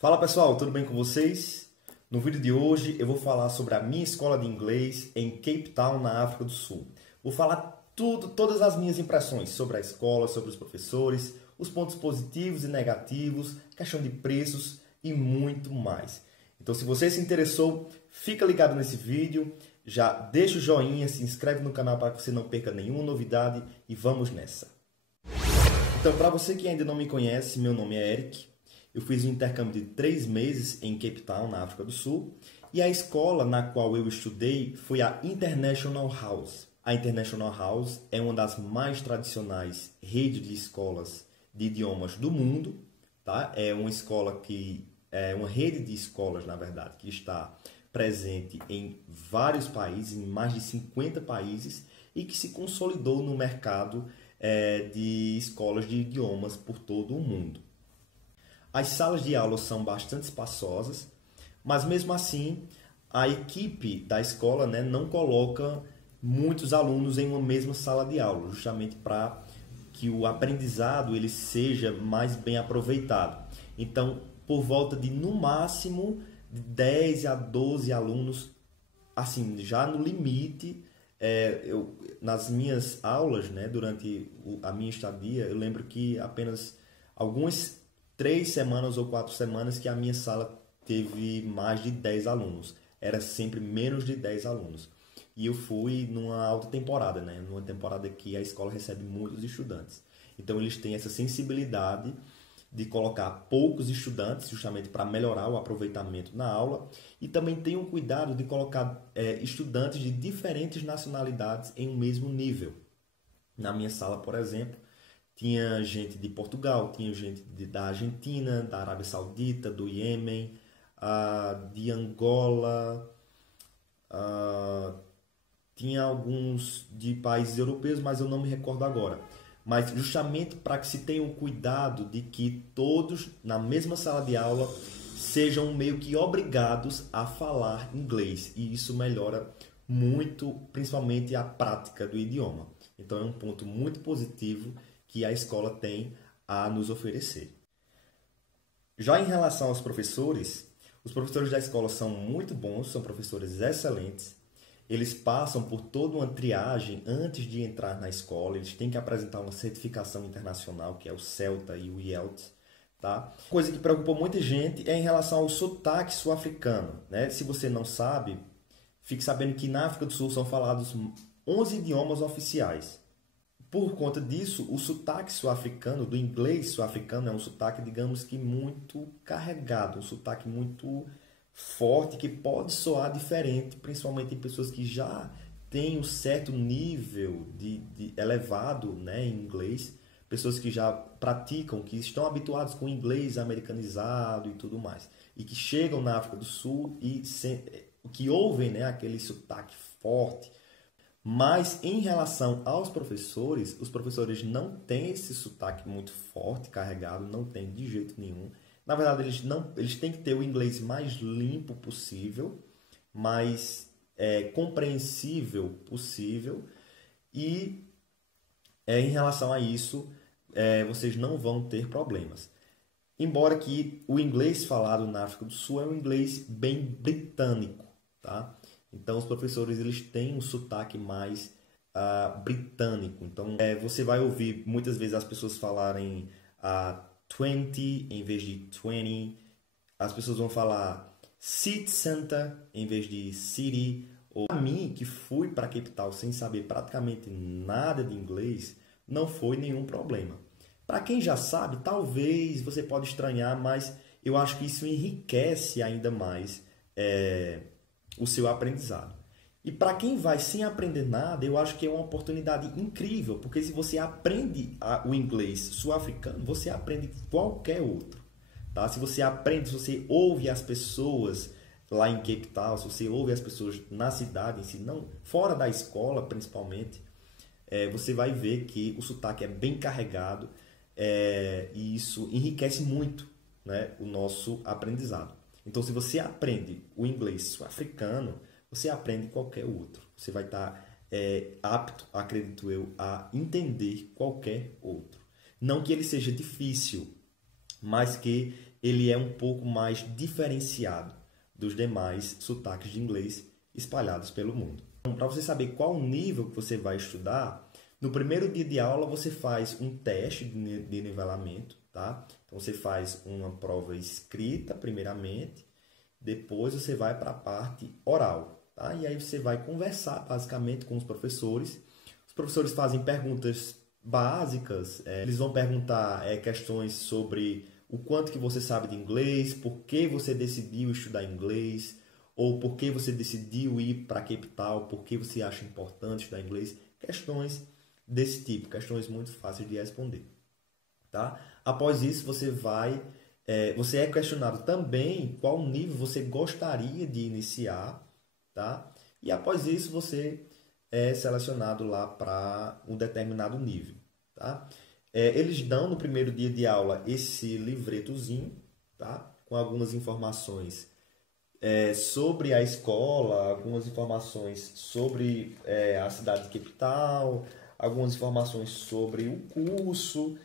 Fala pessoal, tudo bem com vocês? No vídeo de hoje eu vou falar sobre a minha escola de inglês em Cape Town, na África do Sul. Vou falar todas as minhas impressões sobre a escola, sobre os professores, os pontos positivos e negativos, questão de preços e muito mais. Então se você se interessou, fica ligado nesse vídeo, já deixa o joinha, se inscreve no canal para que você não perca nenhuma novidade e vamos nessa! Então, para você que ainda não me conhece, meu nome é Eric. Eu fiz um intercâmbio de 3 meses em Cape Town, na África do Sul, e a escola na qual eu estudei foi a International House. A International House é uma das mais tradicionais redes de escolas de idiomas do mundo, tá? É uma escola é uma rede de escolas, na verdade, que está presente em vários países, em mais de 50 países, e que se consolidou no mercado de escolas de idiomas por todo o mundo. As salas de aula são bastante espaçosas, mas mesmo assim a equipe da escola, não coloca muitos alunos em uma mesma sala de aula, justamente para que o aprendizado ele seja mais bem aproveitado. Então, por volta de no máximo de 10 a 12 alunos, assim, já no limite. Nas minhas aulas, durante a minha estadia, eu lembro que apenas algumas 3 semanas ou 4 semanas que a minha sala teve mais de 10 alunos. Era sempre menos de 10 alunos. E eu fui numa alta temporada, numa temporada que a escola recebe muitos estudantes. Então eles têm essa sensibilidade de colocar poucos estudantes, justamente para melhorar o aproveitamento na aula, e também tem o cuidado de colocar estudantes de diferentes nacionalidades em um mesmo nível. Na minha sala, por exemplo, tinha gente de Portugal, tinha gente da Argentina, da Arábia Saudita, do Iêmen, de Angola, tinha alguns de países europeus, mas eu não me recordo agora. Mas justamente para que se tenha o cuidado de que todos na mesma sala de aula sejam meio que obrigados a falar inglês. E isso melhora muito, principalmente a prática do idioma. Então é um ponto muito positivo que a escola tem a nos oferecer. Já em relação aos professores, os professores da escola são muito bons, são professores excelentes. Eles passam por toda uma triagem antes de entrar na escola. Eles têm que apresentar uma certificação internacional, que é o CELTA e o IELTS. Tá? Coisa que preocupa muita gente é em relação ao sotaque sul-africano. Se você não sabe, fique sabendo que na África do Sul são falados 11 idiomas oficiais. Por conta disso, o sotaque sul-africano, do inglês sul-africano, é um sotaque, digamos que muito carregado, um sotaque muito forte, que pode soar diferente, principalmente em pessoas que já têm um certo nível de elevado em inglês, pessoas que já praticam, que estão habituados com o inglês americanizado e tudo mais, e que chegam na África do Sul e que ouvem aquele sotaque forte. Mas em relação aos professores, os professores não têm esse sotaque muito forte, carregado, não tem de jeito nenhum. Na verdade, eles têm que ter o inglês mais limpo possível, mais compreensível possível. E em relação a isso, vocês não vão ter problemas. Embora que o inglês falado na África do Sul é um inglês bem britânico, tá? Então, os professores eles têm um sotaque mais britânico. Então, você vai ouvir muitas vezes as pessoas falarem 20 em vez de 20. As pessoas vão falar city center em vez de city. Ou para mim, que fui para Cape Town sem saber praticamente nada de inglês, não foi nenhum problema. Para quem já sabe, talvez você pode estranhar, mas eu acho que isso enriquece ainda mais o seu aprendizado. E para quem vai sem aprender nada, eu acho que é uma oportunidade incrível, porque se você aprende o inglês sul-africano, você aprende qualquer outro. Tá? Se você ouve as pessoas lá em Cape Town, se você ouve as pessoas na cidade em si, não, fora da escola principalmente, você vai ver que o sotaque é bem carregado e isso enriquece muito o nosso aprendizado. Então, se você aprende o inglês sul-africano, você aprende qualquer outro. Você vai estar apto, acredito eu, a entender qualquer outro. Não que ele seja difícil, mas que ele é um pouco mais diferenciado dos demais sotaques de inglês espalhados pelo mundo. Então, para você saber qual nível que você vai estudar, no primeiro dia de aula você faz um teste de nivelamento, tá? Então você faz uma prova escrita primeiramente, depois você vai para a parte oral, tá? E aí você vai conversar basicamente com os professores. Os professores fazem perguntas básicas, eles vão perguntar questões sobre o quanto que você sabe de inglês, por que você decidiu estudar inglês, ou por que você decidiu ir para a capital, por que você acha importante estudar inglês, questões desse tipo, questões muito fáceis de responder, tá? Após isso, você é questionado também qual nível você gostaria de iniciar, tá? E após isso, você é selecionado lá para um determinado nível, tá? Eles dão no primeiro dia de aula esse livretozinho, tá? Com algumas informações sobre a escola, algumas informações sobre a cidade capital, algumas informações sobre o curso,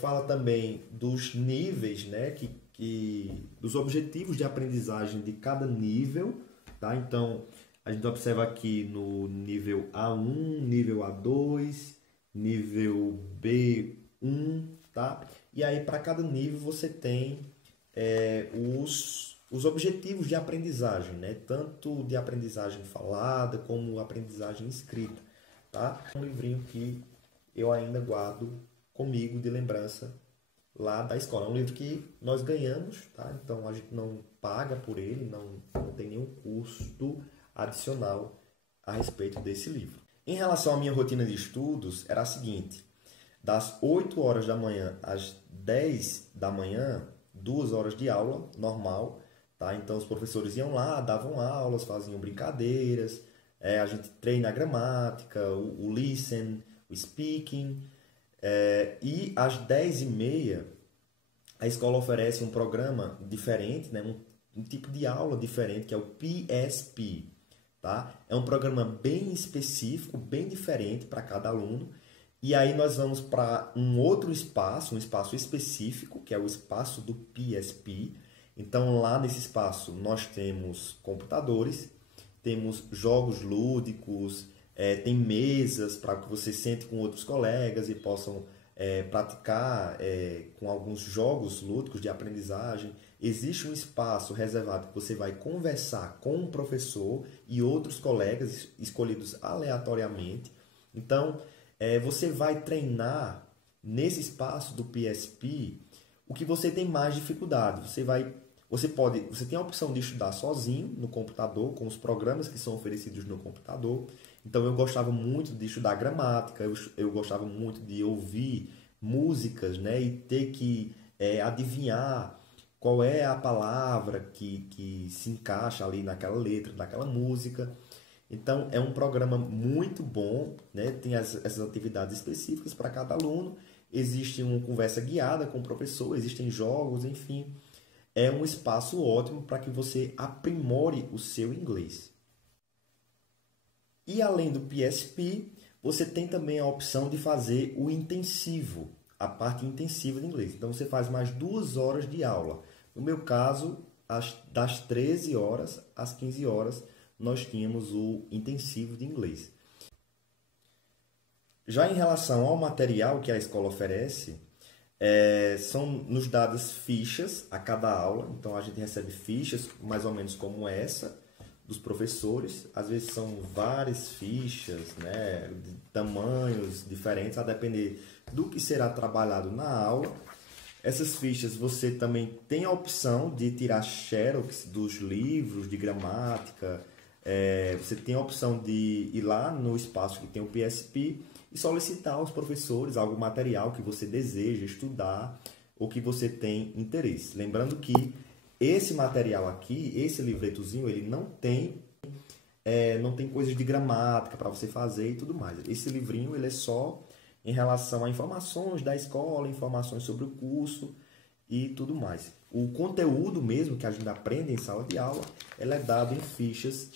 fala também dos níveis, né, dos objetivos de aprendizagem de cada nível, tá? Então, a gente observa aqui no nível A1, nível A2, nível B1, tá? E aí, para cada nível, você tem os objetivos de aprendizagem, né? Tanto de aprendizagem falada como aprendizagem escrita, tá? Um livrinho que eu ainda guardo comigo de lembrança lá da escola. É um livro que nós ganhamos, tá? Então a gente não paga por ele, não tem nenhum custo adicional a respeito desse livro. Em relação à minha rotina de estudos, era a seguinte: das 8 horas da manhã às 10 da manhã, 2 horas de aula normal, tá? Então os professores iam lá, davam aulas, faziam brincadeiras, a gente treina a gramática, o listen, o speaking, e às 10h30 a escola oferece um programa diferente, né? Um tipo de aula diferente, que é o PSP, tá? É um programa bem específico, bem diferente para cada aluno. E aí nós vamos para um outro espaço, um espaço específico, que é o espaço do PSP. Então lá nesse espaço nós temos computadores, temos jogos lúdicos, tem mesas para que você sente com outros colegas e possam praticar com alguns jogos lúdicos de aprendizagem. Existe um espaço reservado que você vai conversar com o professor e outros colegas escolhidos aleatoriamente. Então, você vai treinar nesse espaço do PSP o que você tem mais dificuldade. Você tem a opção de estudar sozinho no computador, com os programas que são oferecidos no computador. Então eu gostava muito de estudar gramática, eu gostava muito de ouvir músicas, né, e ter que adivinhar qual é a palavra que se encaixa ali naquela letra, naquela música. Então é um programa muito bom, né? Tem essas atividades específicas para cada aluno. Existe uma conversa guiada com o professor, existem jogos, enfim. É um espaço ótimo para que você aprimore o seu inglês. E além do PSP, você tem também a opção de fazer o intensivo, a parte intensiva de inglês. Então você faz mais 2 horas de aula. No meu caso, das 13 horas às 15 horas, nós tínhamos o intensivo de inglês. Já em relação ao material que a escola oferece, são nos dadas fichas a cada aula. Então a gente recebe fichas mais ou menos como essa dos professores. Às vezes são várias fichas, né, de tamanhos diferentes, a depender do que será trabalhado na aula. Essas fichas você também tem a opção de tirar xerox dos livros de gramática. Você tem a opção de ir lá no espaço que tem o PSP e solicitar aos professores algum material que você deseja estudar ou que você tem interesse. Lembrando que esse material aqui, esse livretozinho, ele não tem coisas de gramática para você fazer e tudo mais. Esse livrinho ele é só em relação a informações da escola, informações sobre o curso e tudo mais. O conteúdo mesmo que a gente aprende em sala de aula, ele é dado em fichas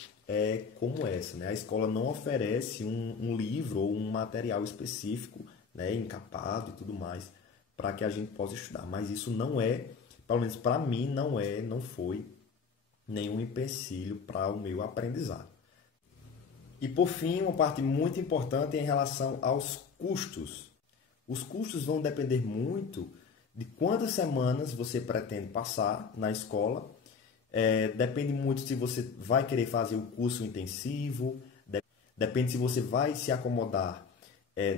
como essa, né? A escola não oferece um livro ou um material específico, né, encapado e tudo mais, para que a gente possa estudar. Mas isso não é pelo menos para mim, não foi nenhum empecilho para o meu aprendizado. E por fim, uma parte muito importante em relação aos custos. Os custos vão depender muito de quantas semanas você pretende passar na escola. Depende muito se você vai querer fazer o curso intensivo, depende se você vai se acomodar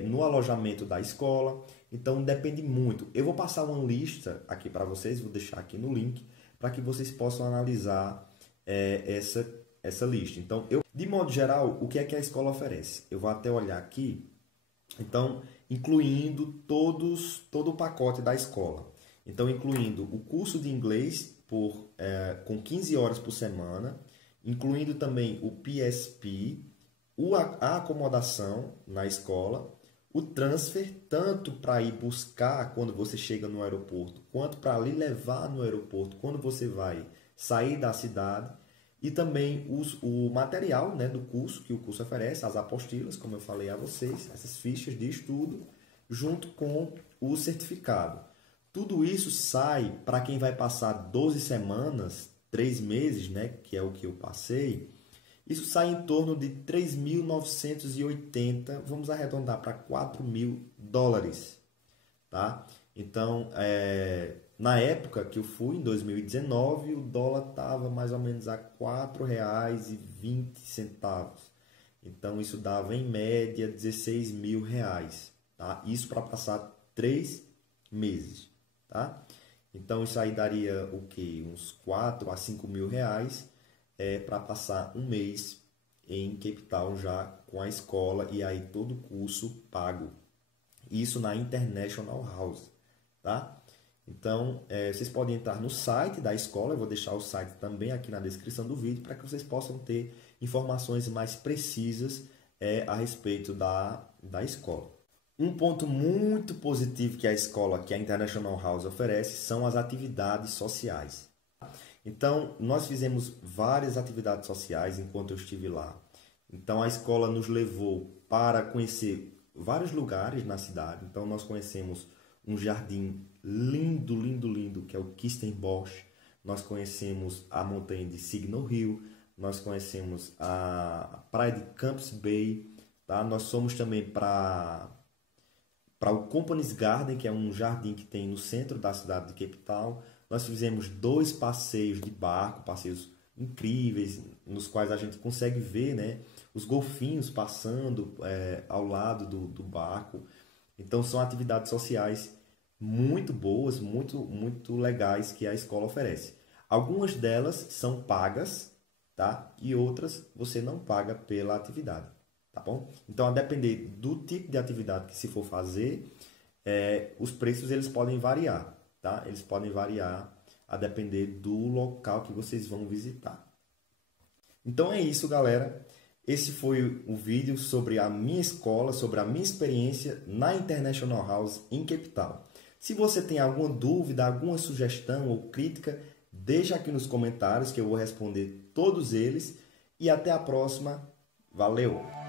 no alojamento da escola. Então depende muito. Eu vou passar uma lista aqui para vocês, vou deixar aqui no link, para que vocês possam analisar essa lista. Então, de modo geral, o que é que a escola oferece? Eu vou até olhar aqui, então, incluindo todo o pacote da escola. Então, incluindo o curso de inglês com 15 horas por semana, incluindo também o PSP, a acomodação na escola, o transfer, tanto para ir buscar quando você chega no aeroporto, quanto para lhe levar no aeroporto quando você vai sair da cidade, e também o material, né, do curso, que o curso oferece, as apostilas, como eu falei a vocês, essas fichas de estudo, junto com o certificado. Tudo isso sai para quem vai passar 12 semanas, 3 meses, né, que é o que eu passei. Isso sai em torno de 3.980, vamos arredondar para $4.000, tá? Então, na época que eu fui, em 2019, o dólar estava mais ou menos a R$ 4,20. Então, isso dava, em média, R$16.000, tá? Isso para passar 3 meses, tá? Então, isso aí daria o quê? Uns 4 a 5 mil reais para passar um mês em Cape Town já com a escola e aí todo o curso pago. Isso na International House, tá? Então, vocês podem entrar no site da escola, eu vou deixar o site também aqui na descrição do vídeo para que vocês possam ter informações mais precisas a respeito da escola. Um ponto muito positivo que a escola, que a International House oferece, são as atividades sociais. Então, nós fizemos várias atividades sociais enquanto eu estive lá. Então, a escola nos levou para conhecer vários lugares na cidade. Então, nós conhecemos um jardim lindo, lindo, lindo, que é o Kirstenbosch. Nós conhecemos a montanha de Signal Hill. Nós conhecemos a praia de Camps Bay. Tá? Nós fomos também para o Companies Garden, que é um jardim que tem no centro da cidade de Cape Town. Nós fizemos 2 passeios de barco, passeios incríveis, nos quais a gente consegue ver, né, os golfinhos passando ao lado do barco. Então são atividades sociais muito boas, muito, muito legais que a escola oferece. Algumas delas são pagas, tá? E outras você não paga pela atividade, tá bom? Então, a depender do tipo de atividade que se for fazer, os preços eles podem variar, tá? Eles podem variar a depender do local que vocês vão visitar. Então é isso, galera. Esse foi o vídeo sobre a minha escola, sobre a minha experiência na International House em Cape Town. Se você tem alguma dúvida, alguma sugestão ou crítica, deixa aqui nos comentários que eu vou responder todos eles. E até a próxima. Valeu!